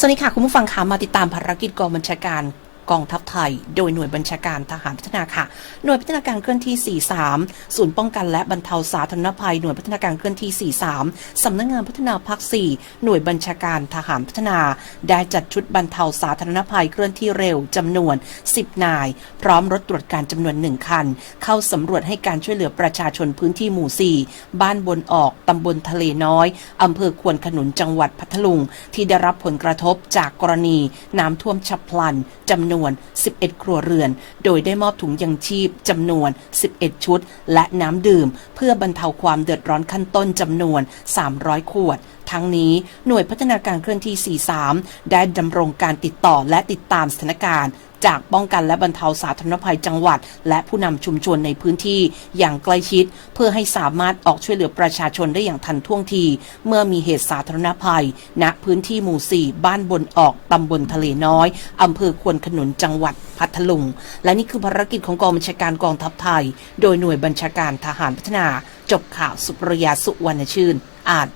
สวัสดีค่ะ คุณผู้ฟังคะมาติดตามภารกิจกองบัญชาการ กองทัพไทย โดยหน่วยบัญชาการทหารพัฒนาค่ะ หน่วยพัฒนาการเคลื่อนที่ 43 ศูนย์ป้องกันและบรรเทาสาธารณภัย หน่วยพัฒนาการเคลื่อนที่ 43 สำนักงานพัฒนาภาค 4 หน่วยบัญชาการทหารพัฒนา ได้จัดชุดบรรเทาสาธารณภัยเคลื่อนที่เร็วจำนวน 10 นาย พร้อมรถตรวจการจำนวน 1 คัน เข้าสำรวจให้การช่วยเหลือประชาชนพื้นที่หมู่ 4 บ้านบนออกตำบลทะเลน้อยอำเภอควนขนุนจังหวัดพัทลุง ที่ได้รับผลกระทบจากกรณีน้ำท่วมฉับพลันจำนวน11 ครัวเรือน โดยได้มอบถุงยังชีพจำนวน 11 ชุด และน้ำดื่ม เพื่อบรรเทาความเดือดร้อนขั้นต้นจำนวน 300 ขวดทั้งนี้หน่วยพัฒนาการเคลื่อนที่ 43 ได้ดำรงการติดต่อและติดตามสถานการณ์จากป้องกันและบรรเทาสาธารณภัยจังหวัด และผู้นำชุมชนในพื้นที่อย่างใกล้ชิด เพื่อให้สามารถออกช่วยเหลือประชาชนได้อย่างทันท่วงที เมื่อมีเหตุสาธารณภัย ณพื้นที่หมู่ 4 บ้านบนออกตำบลทะเลน้อยอำเภอควนขนุนจังหวัดพัทลุง และนี่คือภารกิจของกองบัญชาการกองทัพไทย โดยหน่วยบัญชาการทหารพัฒนา จบข่าวสุปรยาสุวรรณชื่นอ่าน